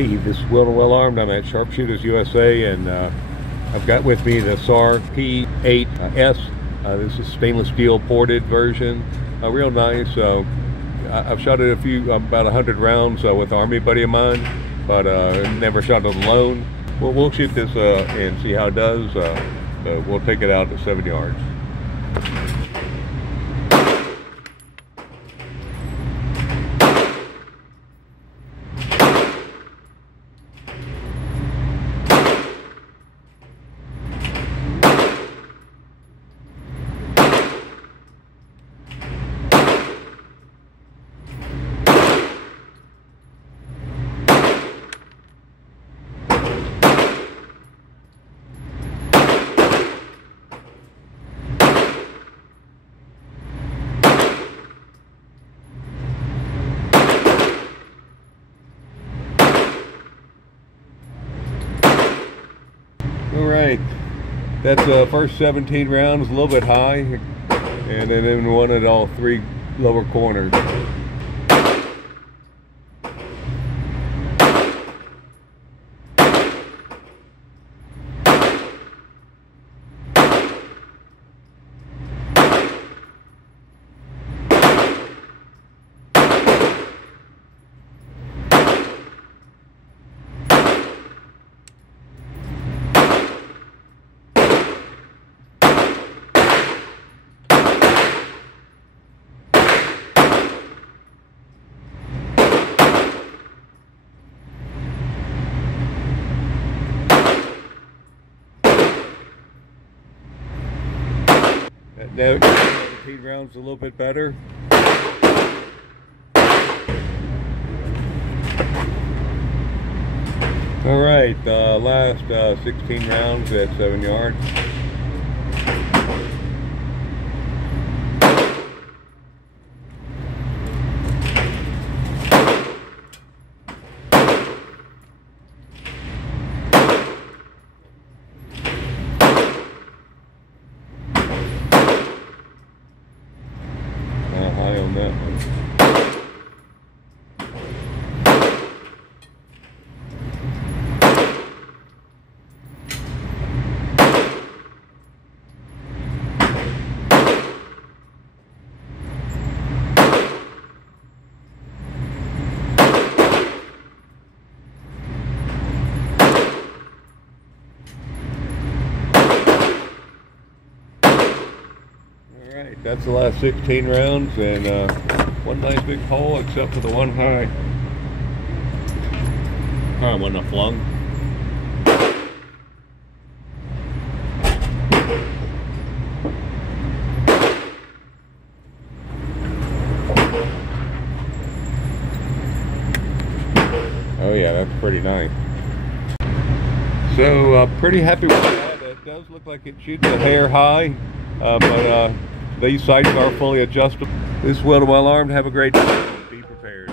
Hey, this is well armed. I'm at Sharpshooters USA, and I've got with me the SAR P8S. This is stainless steel ported version. Real nice. I've shot it about 100 rounds with an Army buddy of mine, but never shot it alone. We'll shoot this and see how it does. We'll take it out to 7 yards. Alright, that's the first 17 rounds, a little bit high, and then one at all 3 lower corners. Now, 17 rounds a little bit better. Alright, last 16 rounds at 7 yards. High on that one. Alright, that's the last 16 rounds, and one nice big hole except for the one high. Oh, it wasn't a flung. Oh yeah, that's pretty nice. So pretty happy with that. It does look like it shoots a hair high, but these sights are fully adjustable. This is well armed. Have a great day. Be prepared.